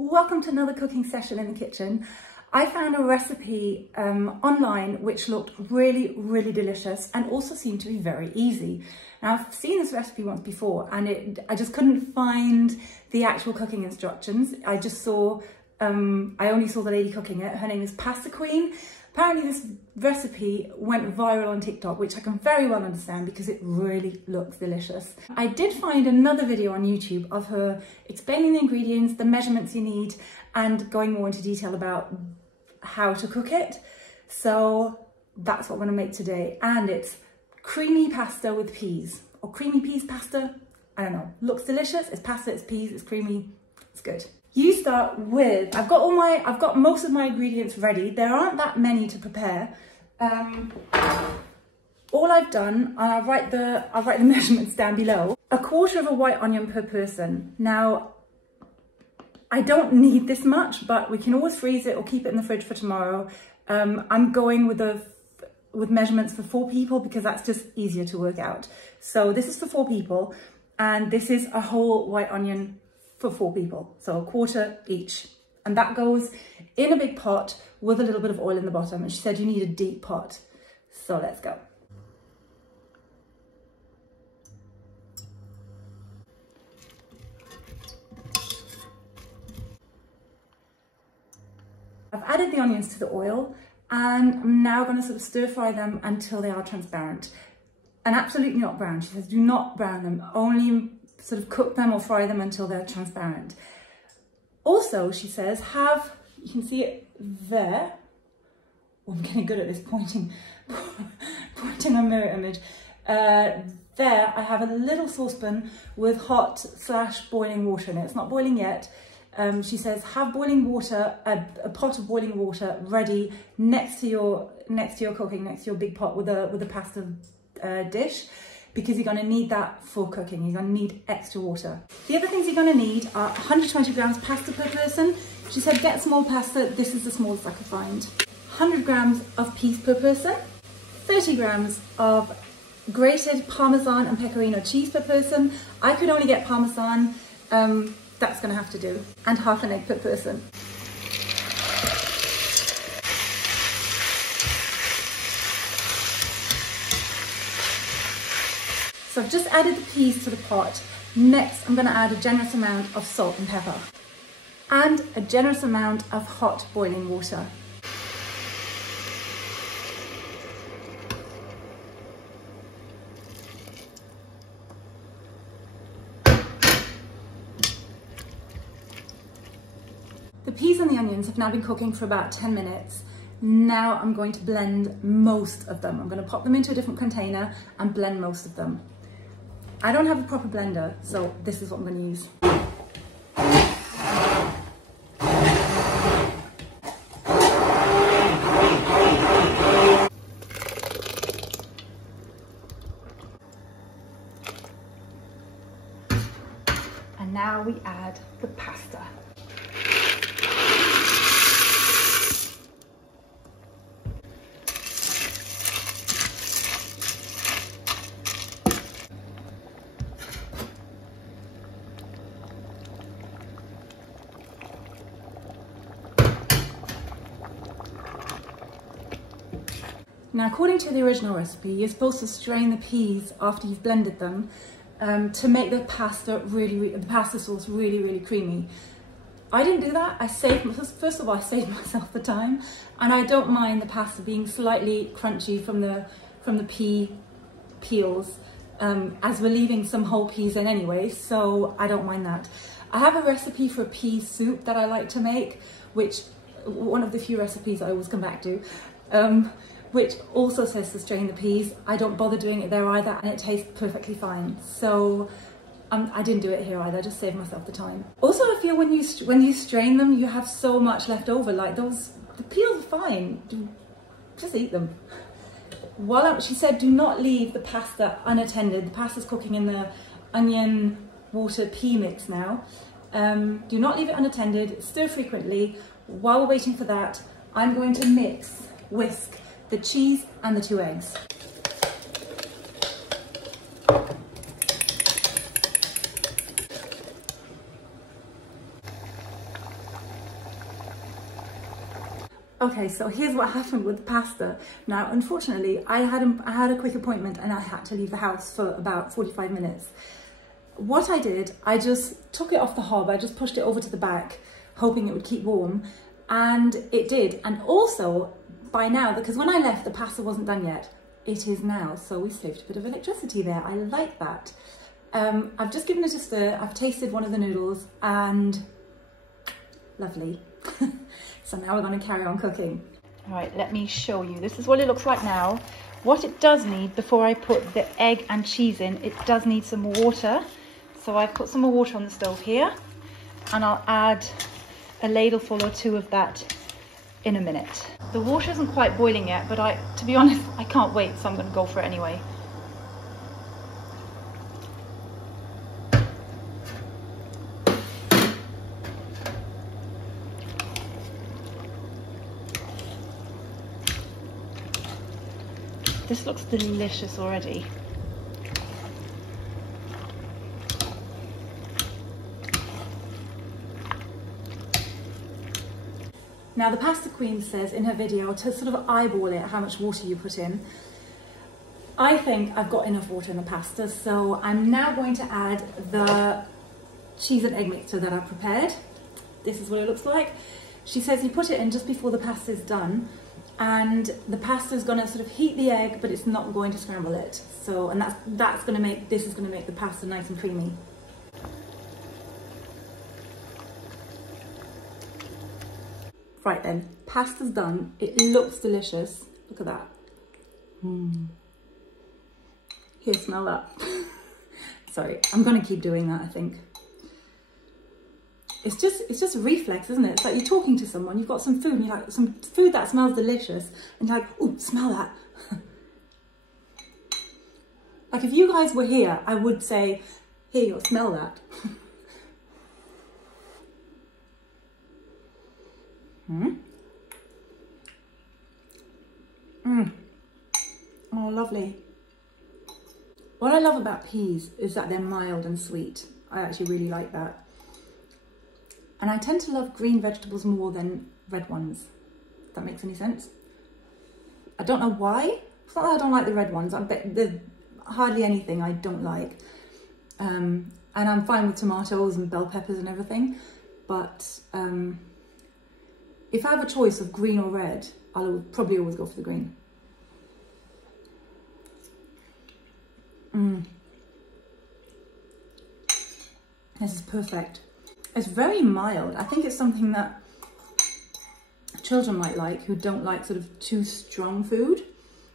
Welcome to another cooking session in the kitchen. I found a recipe online which looked really delicious and also seemed to be very easy. Now I've seen this recipe once before and I just couldn't find the actual cooking instructions. I just saw, I only saw the lady cooking it. Her name is Pasta Queen. Apparently this recipe went viral on TikTok, which I can very well understand because it really looks delicious. I did find another video on YouTube of her explaining the ingredients, the measurements you need, and going more into detail about how to cook it. So that's what I'm gonna make today. And it's creamy pasta with peas, or creamy peas pasta. I don't know, looks delicious. It's pasta, it's peas, it's creamy, it's good. You start with, I've got most of my ingredients ready. There aren't that many to prepare. All I've done, and I'll write the measurements down below. 1/4 of a white onion per person. Now, I don't need this much, but we can always freeze it or keep it in the fridge for tomorrow. I'm going with measurements for 4 people because that's just easier to work out. So this is for 4 people, and this is a whole white onion for 4 people, so 1/4 each. And that goes in a big pot with a little bit of oil in the bottom. And she said you need a deep pot. So let's go. I've added the onions to the oil and I'm now going to sort of stir fry them until they are transparent. And absolutely not brown. She says do not brown them, only sort of cook them or fry them until they're transparent. Also, she says, you can see it there. Oh, I'm getting good at this pointing on mirror image. There, I have a little saucepan with hot/boiling water in it. It's not boiling yet. She says, have boiling water, a pot of boiling water ready next to your cooking, next to your big pot with a pasta dish, because you're going to need that for cooking. You're going to need extra water. The other things you're going to need are 120 grams pasta per person. She said get small pasta. This is the smallest I could find. 100 grams of peas per person. 30 grams of grated Parmesan and Pecorino cheese per person. I could only get Parmesan. That's going to have to do. And half an egg per person. So I've just added the peas to the pot. Next, I'm going to add a generous amount of salt and pepper and a generous amount of hot boiling water. The peas and the onions have now been cooking for about 10 minutes. Now I'm going to blend most of them. I'm going to pop them into a different container and blend most of them. I don't have a proper blender, so this is what I'm going to use. And now we add the pasta. Now, according to the original recipe, you're supposed to strain the peas after you've blended them to make the pasta sauce really creamy. I didn't do that. First of all, I saved myself the time, and I don't mind the pasta being slightly crunchy from the pea peels, as we're leaving some whole peas in anyway, so I don't mind that. I have a recipe for a pea soup that I like to make, which one of the few recipes I always come back to. Which also says to strain the peas. I don't bother doing it there either, and it tastes perfectly fine. So I didn't do it here either, just saved myself the time. Also, I feel when you strain them, you have so much left over. Like the peels are fine, just eat them. She said do not leave the pasta unattended. The pasta's cooking in the onion water pea mix now. Do not leave it unattended, stir frequently. While we're waiting for that, I'm going to whisk the cheese and the 2 eggs. Okay, so here's what happened with the pasta. Now, unfortunately, I had a quick appointment and I had to leave the house for about 45 minutes. What I did, I just took it off the hob, I just pushed it over to the back, hoping it would keep warm, and it did. And also, by now, because when I left, the pasta wasn't done yet, it is now, so we saved a bit of electricity there. I like that. I've just given it a stir, I've tasted one of the noodles, and lovely. So now we're going to carry on cooking. All right, let me show you. This is what it looks like now. What it does need before I put the egg and cheese in, it does need some water. So I've put some more water on the stove here, and I'll add a ladleful or two of that in a minute. The water isn't quite boiling yet, but to be honest, I can't wait, so I'm going to go for it anyway. This looks delicious already. Now the pasta queen says in her video to sort of eyeball it, how much water you put in. I think I've got enough water in the pasta, so I'm now going to add the cheese and egg mixture that I've prepared. This is what it looks like. She says you put it in just before the pasta is done, and the pasta is going to sort of heat the egg, but it's not going to scramble it. So, and this is going to make the pasta nice and creamy. Right then, pasta's done. It looks delicious. Look at that. Here, smell that. Sorry, I'm going to keep doing that, I think. It's just a reflex, isn't it? It's like you're talking to someone, you've got some food, and you're like, some food that smells delicious, and you're like, oh, smell that. Like if you guys were here, I would say, here, you'll smell that. Oh, lovely. What I love about peas is that they're mild and sweet. I actually really like that. And I tend to love green vegetables more than red ones, if that makes any sense. I don't know why. It's not that I don't like the red ones. I bet there's hardly anything I don't like. And I'm fine with tomatoes and bell peppers and everything. But if I have a choice of green or red, I'll probably always go for the green. This is perfect. It's very mild. I think it's something that children might like who don't like sort of too strong food.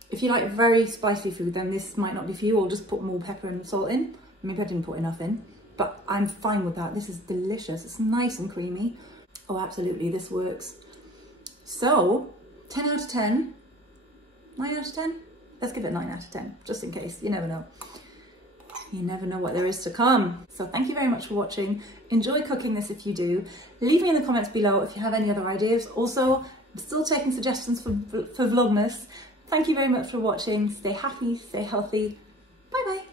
If you like very spicy food, then this might not be for you, or just put more pepper and salt in. Maybe I didn't put enough in, but I'm fine with that. This is delicious. It's nice and creamy. Oh, absolutely, this works. So, 10 out of 10, 9 out of 10? Let's give it 9 out of 10, just in case, you never know. You never know what there is to come. So thank you very much for watching. Enjoy cooking this if you do. Leave me in the comments below if you have any other ideas. Also, I'm still taking suggestions for Vlogmas. Thank you very much for watching. Stay happy, stay healthy. Bye bye.